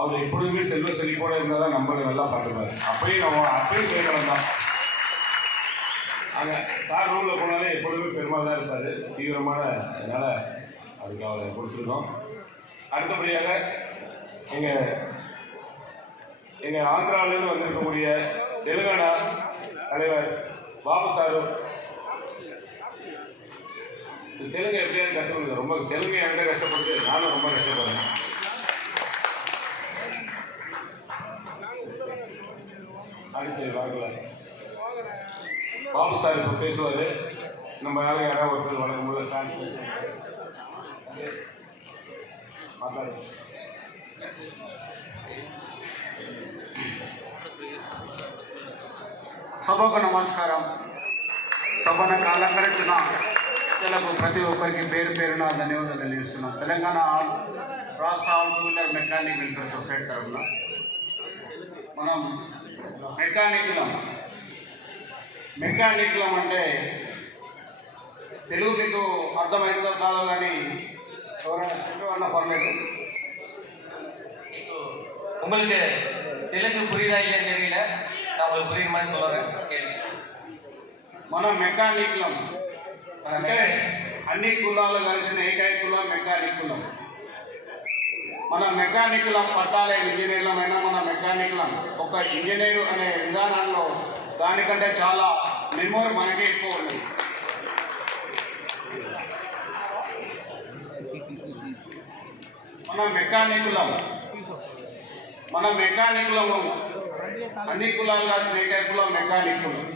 அவர் எப்பொழுதுமே செல்வ செழிப்போடு இருந்தால் தான் நம்மளை நல்லா பார்த்துப்பாரு. அப்பயும் செய்யணும் தான். அங்கே சார் ரூமில் போனாலே எப்பொழுதுமே பெருமாள் தான் இருப்பார் தீவிரமான. அதனால் அதுக்கு அவரை கொடுத்துருக்கோம். அடுத்தபடியாக எங்கள் ஆந்திராவிலேருந்து வந்திருக்கக்கூடிய தெலுங்கானா தலைவர் பாபு சாரு. தெலுங்கு எப்படியாவது கற்றுக்கணும். ரொம்ப தெலுங்கு என்கிட்ட கஷ்டப்படுது, நானும் ரொம்ப கஷ்டப்படுறேன். அடுத்து வாங்கல பாபு சார் இப்போ பேசுவார். நம்ம யாராவது ஒருத்தர் வழங்கும் போது டிரான்ஸ்லேட் మాట్లాడు. సభకు నమస్కారం. సభను అలంకరించిన ప్రజలకు ప్రతి ఒక్కరికి పేరు పేరున ధన్యవాదాలు తెలియజేస్తున్నాం. తెలంగాణ రాష్ట్ర all two wheeler mechanic welfare society తరఫున మనం మెకానిక్లం అంటే తెలుగు మీకు అర్థమైందో కాదో కానీ ఎవరైనా చెప్పేవాళ్ళ పర్లేదు. உங்களுக்கு தெலுங்கு புரியுதா இல்லைன்னு தெரியல, நான் உங்களுக்கு புரியுற மாதிரி சொல்றேன். మన మెకానిక్లం అంటే అన్ని కులాలు కలిసిన ఏకైక కులం మెకానిక్ కులం. మన మెకానిక్లం పట్టాలే ఇంజనీర్లమైనా మన మెకానిక్లం ఒక ఇంజనీరు అనే విధానంలో దానికంటే చాలా మెమోరీ మనకే ఎక్కువ ఉన్నది. మన మెకానిక్లము అన్ని కులాలు కలిసిన ఏకైక కులం మెకానిక్ కులం.